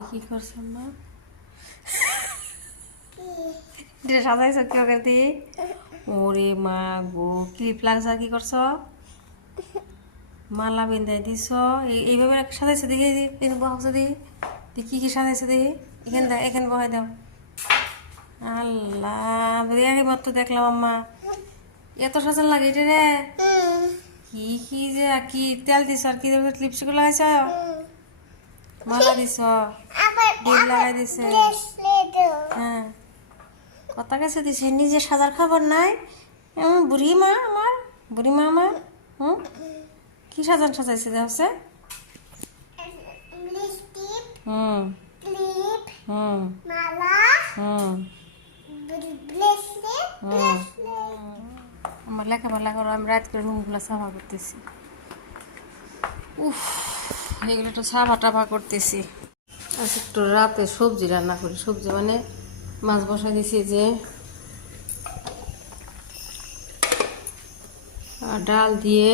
কি করছ মা? এটা সাজাইছ কি করে দি? ওরে মা গো, ক্লিপ লাগছে কি করছ? মালা বিন্দাই দিছ। এইভাবে সাজাইছে দেখি, এখানে বহাইছে দেখি, কি কি সাজাইছে দেখি, এখানে দাও, এখানে বহাই দাও। আল্লাহ, বিরিয়ানি মত দেখলাম আম্মা, এত সাজান লাগে এটা রে। কি কি যে কি তেল দিছ আর কি লিপস্টিক লাগাইছ, মালা দিছ, ডিম লাগাই দিছে। হ্যাঁ, কথা কাছে দিছে, নিজে সাজার খবর নাই। বুড়ি মা আমার, বুড়ি মা আমার। কি সাজান সাজাইছে দেখছে। হুম হুম হুম আমার লেখাপড়া করো, আমি রাত করে রুমগুলো সাফা করতেছি। উফ, এগুলো তো সাফা টাফা করতেছি। আচ্ছা, একটু রাতে সবজি রান্না করি। সবজি মানে মাছ বসা দিছি যে, আর ডাল দিয়ে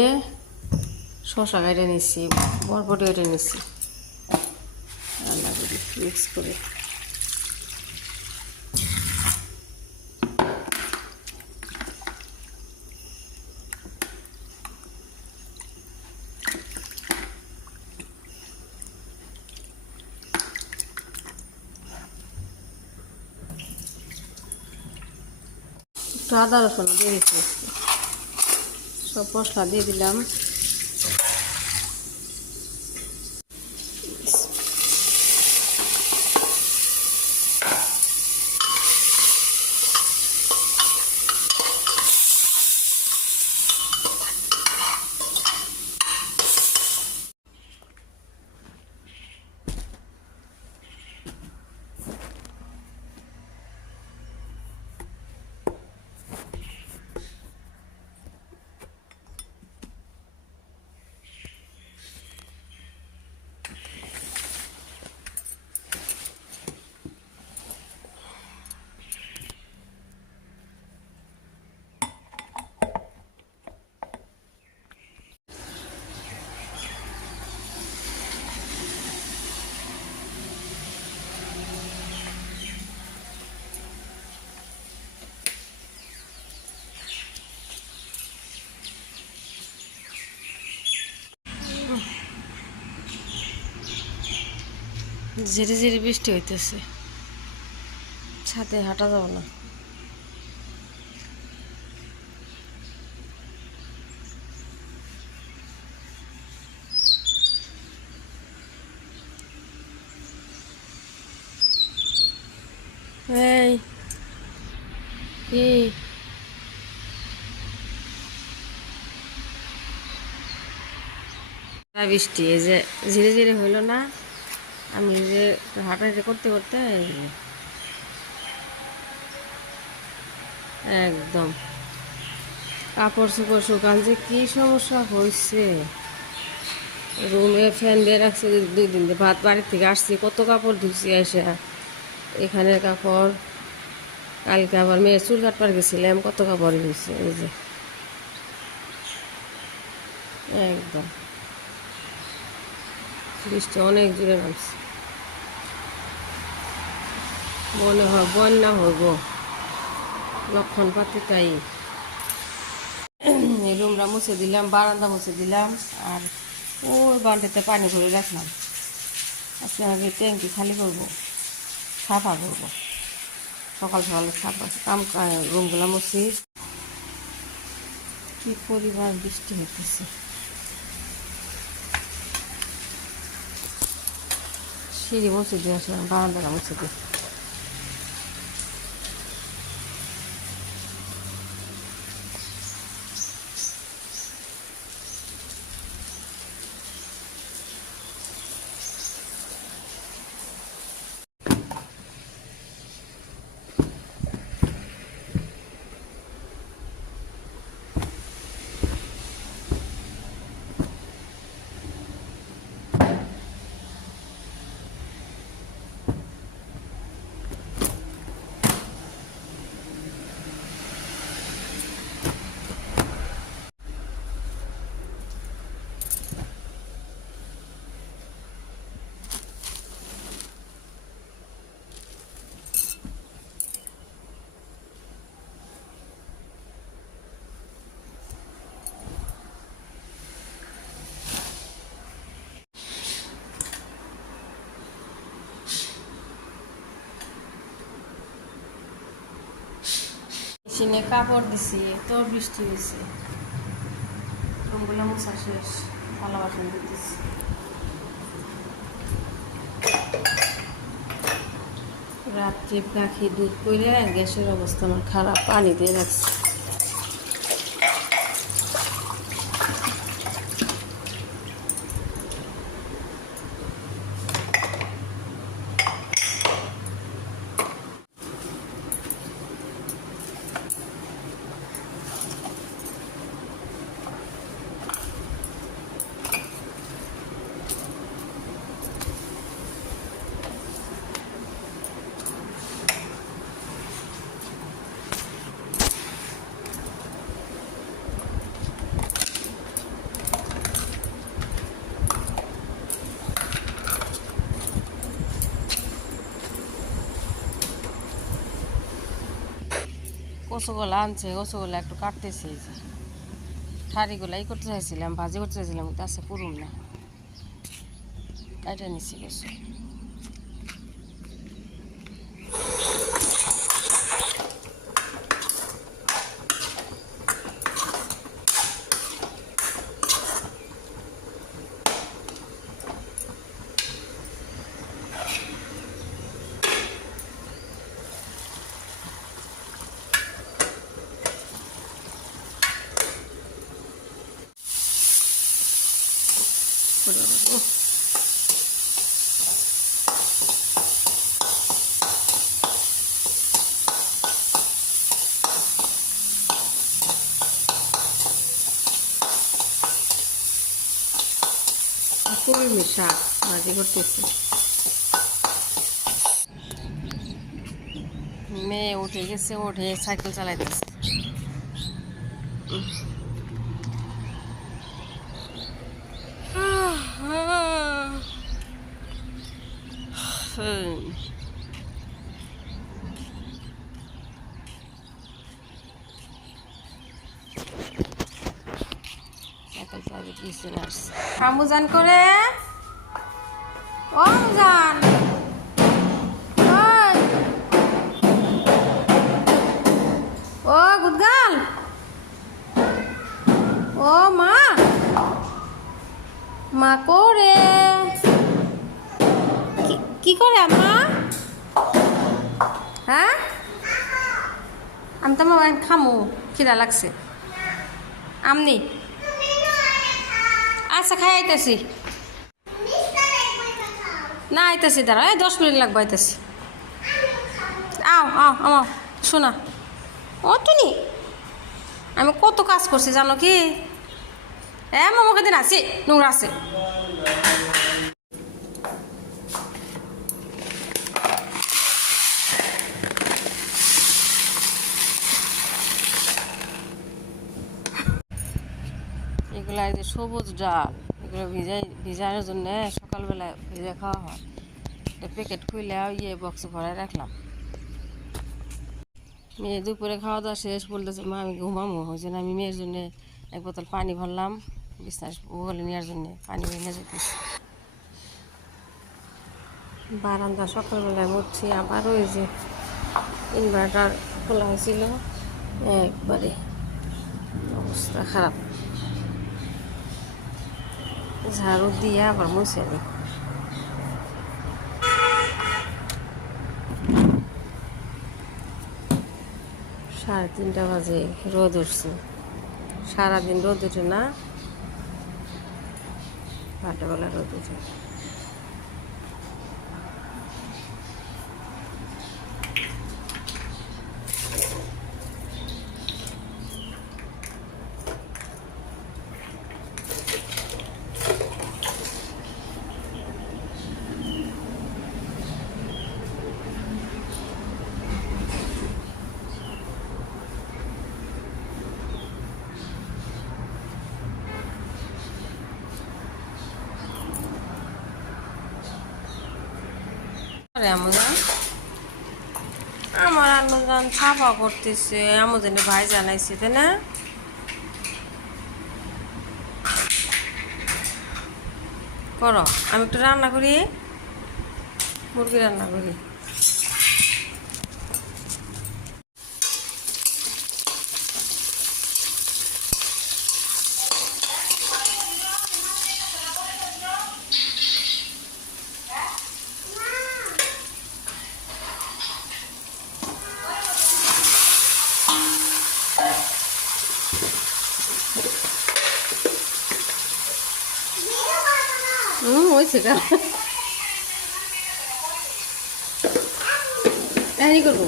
শসা কেটে নিচ্ছি, বরবটি কেটে নিচ্ছি, রান্না করি মিক্স করে। একটু আদা রসুন দিয়ে দিচ্ছি, সব মশলা দিয়ে দিলাম। ঝিরি ঝিরি বৃষ্টি হইতেছে, ছাদে হাঁটা যাবো না। এই কি বৃষ্টি, এই যে ঝিরে ঝিরে হইল না। আমি যে হাঁটাহাঁটি করতে করতে একদম কাপড় চোপড় শুকান যে কি সমস্যা হয়েছে। রুমে ফ্যান দিয়ে রাখছে 2 দিন, ভাত বাড়ির থেকে আসছি, কত কাপড় ধুচ্ছি এসে। এখানের কাপড়, কালকে আবার মেয়ের চুল কাটবার গেছিলাম, কত কাপড় ধুচ্ছে। এই যে একদম বৃষ্টি অনেক জোরে নামছে, মনে হয় বন্যা হইব, লক্ষণ পাতি তাই। এই রুমটা মুছে দিলাম, বারান্দা মুছে দিলাম, আর ওই বালতিতে পানি ভরে রাখলাম। আজকে আগে ট্যাঙ্কি খালি করবো, সাফা করবো, সকাল সকালে সাফা রুমগুলো মুছি। কি পরিমাণ বৃষ্টি হইতেছে, সিঁড়ি মুছে দিয়ে আসলাম, বারান্দাটা মুছে দিয়ে। সিনে কাপড় দিছি, তো বৃষ্টি হয়েছে, রুমগুলো মোছা শেষ, থালা বাসন দিতেছি। রাত্রে পাখি দুধ করে গ্যাসের অবস্থা আমার খারাপ, পানি দিয়ে রাখছি। কচুগুলো আনছে, কচুগুলো একটু কাটতেছি, এই যে ঠাড়িগুলো এই করতে চাইছিলাম, ভাজি করতে চাইছিলাম, কিন্তু আছে পুরুম না, কাটা নিচ্ছি কচু। কলমি শাক ভাজি করতেছি। মেয়ে উঠে গেছে, উঠে সাইকেল চালাইতেছে। সাইকেল চালিয়ে পিছনে আসছে। আমুজান করে, ও আমুজান, ও গুদগাল, ও মা, মা করে কি করে আম্মা? হ্যাঁ, আমি তো খামু, খিদা লাগছে। আমনি আচ্ছা, খাই আইতেছি না, আইতেছি, দাঁড়া, 10 মিনিট লাগবে, আইতেছি। আও আও আমার শোনা, ও টুনি, আমি কত কাজ করছি জানো কি? মামাকে দিন আছে, নোংরা আছে। এগুলা এই যে সবুজ ডাল, এগুলো ভিজানোর জন্য সকালবেলা ভিজে খাওয়া হয়। প্যাকেট খুলে বক্সে ভরাই রাখলাম। মেয়ে দুপুরে খাওয়া দাওয়া শেষ, বলতেছে মা আমি ঘুমামো, ওই জন্য আমি মেয়ের জন্য এক বোতল পানি ভরলাম, বিছনায় বলে নেওয়ার জন্য পানি ভেঙে যেতেছি। বারান্দা সকালবেলায় উঠছি, আবার ওই যে ইনভার্টার খোলা হয়েছিল, একবারে অবস্থা খারাপ। ঝাড়ু দিয়ে আবার মুছে দিই। 3:30 বাজে, রোদ উঠছে। সারাদিন রোদ উঠে না, রাতেবেলা রোদ উঠে। আমার আম্মুজান ছাপা করতেছে, আম্মুজানি ভাই জানাইছে, তাই না? করো, আমি একটু রান্না করি, মুরগি রান্না করি। হয়েছে গা এখনই করবো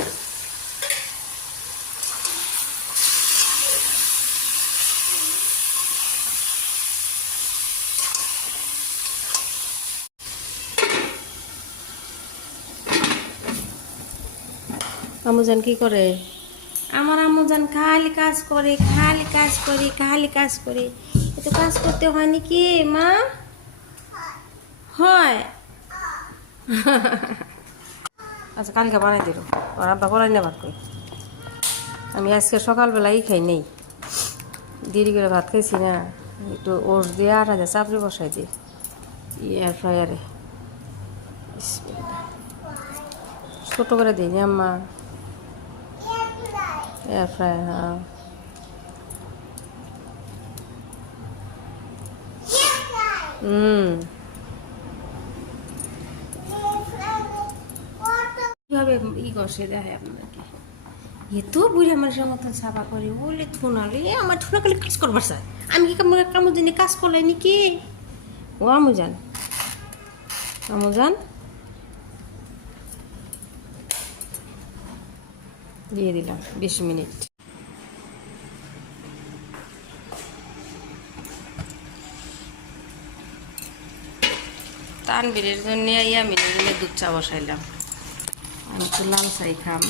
আম্মুজান কি করে আমার আম্মুজান খালি কাজ করে খালি কাজ করে খালি কাজ করে এত কাজ করতে হয় নাকি মা হয় আচ্ছা কালকে বানাই দিল আর আব্বা করাই না ভাত কই আমি আজকে সকালবেলাই খাই নেই দেরি করে ভাত খাইছি না একটু ওটস দিয়ে আটা দিয়ে চাপড়ি বসাই দিই এয়ার ফ্রায়ারে ছোটো করে দিই না আম্মা এয়ার ফ্রায়ার হ্যাঁ কিভাবে ই করছে দেখে আপনাকে এত বুড়া মানুষের মতন সাফা করে বলে থুনালে আমার থুনা কালে কাজ করবার স্যার আমি কি কামড় দিনে কাজ করলাই নাকি ও আমুজান আমুজান দিয়ে দিলাম 20 মিনিট তানবীরের জন্য আমি দুধ চা বসাইলাম আমি তো লাল চাই খাম